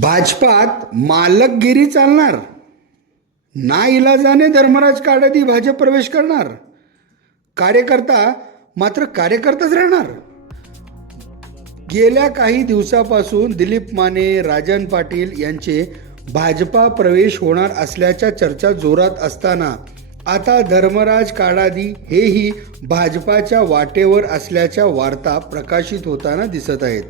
भाजपात मालकगिरी चालणार. ना इलाजाने धर्मराज काडादी भाजप प्रवेश करणार. कार्यकर्ता मात्र कार्यकर्ताच राहणार. गेल्या काही दिवसापासून दिलीप माने राजन पाटील यांचे भाजपा प्रवेश होणार असल्याच्या चर्चा जोरात असताना आता धर्मराज काडादी हेही भाजपाच्या वाटेवर असल्याच्या वार्ता प्रकाशित होताना दिसत आहेत.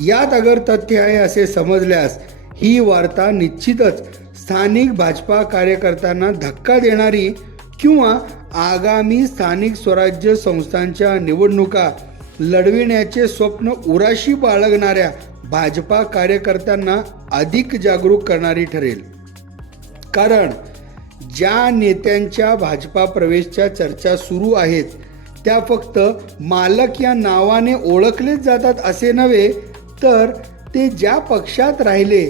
यात अगर तथ्य आहे असे समजल्यास ही वार्ता निश्चितच स्थानिक भाजपा कार्यकर्त्यांना धक्का देणारी किंवा आगामी स्थानिक स्वराज्य संस्थांच्या निवडणुका लढविण्याचे स्वप्न उराशी बाळगणाऱ्या भाजपा कार्यकर्त्यांना अधिक जागरूक करणारी ठरेल. कारण ज्या नेत्यांच्या भाजपा प्रवेशच्या चर्चा सुरू आहेत त्या फक्त मालक या नावाने ओळखलेच जातात असे नव्हे तर ते ज्या पक्षात राहिले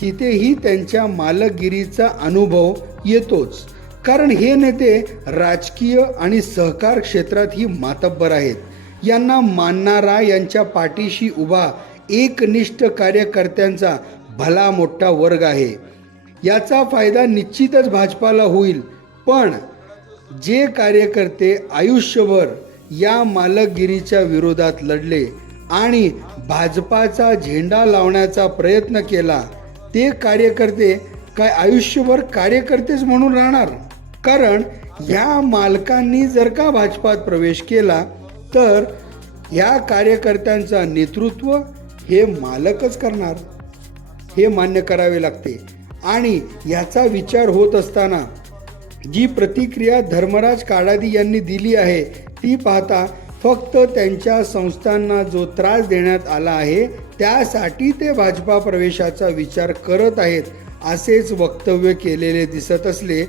तिथेही त्यांच्या मालकगिरीचा अनुभव येतोच. कारण हे नेते राजकीय आणि सहकार क्षेत्रातही मातब्बर आहेत. यांना मानणारा यांच्या पाठीशी उभा एकनिष्ठ कार्यकर्त्यांचा भला मोठा वर्ग आहे. याचा फायदा निश्चितच भाजपाला होईल पण जे कार्यकर्ते आयुष्यभर या मालकगिरीच्या विरोधात लढले आणि भाजपाचा झेंडा लावण्याचा प्रयत्न केला. ते कार्यकर्ते काय आयुष्यभर कार्यकर्तेच म्हणून राहणार? कारण ह्या मालकांनी जर का भाजपात प्रवेश केला तर ह्या कार्यकर्त्यांचा नेतृत्व हे मालकच करणार. हे मान्य करावे लागते. आणि याचा विचार होत असताना जी प्रतिक्रिया धर्मराज काडादी यांनी दिली आहे ती पाहता फक्त त्यांच्या संस्थांना जो त्रास देण्यात आला आहे त्यासाठी ते भाजपा प्रवेशाचा विचार करत आहेत असेच वक्तव्य केलेले दिसत असले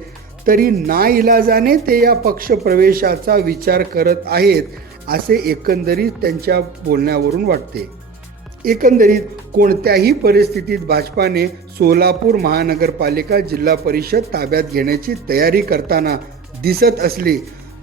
तरी नाइलाजाने ते या पक्ष प्रवेशाचा विचार करत आहेत असे एकंदरीत त्यांच्या बोलण्यावरून वाटते. एकंदरीत कोणत्याही परिस्थितीत भाजपाने सोलापूर महानगरपालिका जिल्हा परिषद ताब्यात घेण्याची तयारी करताना दिसत असली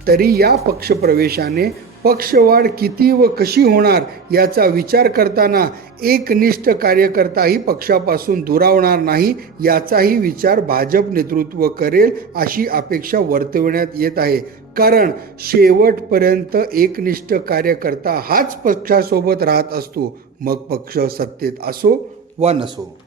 तरी या पक्षप्रवेशाने पक्षवाढ किती व कशी होणार याचा विचार करताना एकनिष्ठ कार्यकर्ताही पक्षापासून दुरावणार नाही याचाही विचार भाजप नेतृत्व करेल अशी अपेक्षा वर्तवण्यात येत आहे. कारण शेवटपर्यंत एकनिष्ठ कार्यकर्ता हाच पक्षासोबत राहत असतो मग पक्ष सत्तेत असो वा नसो.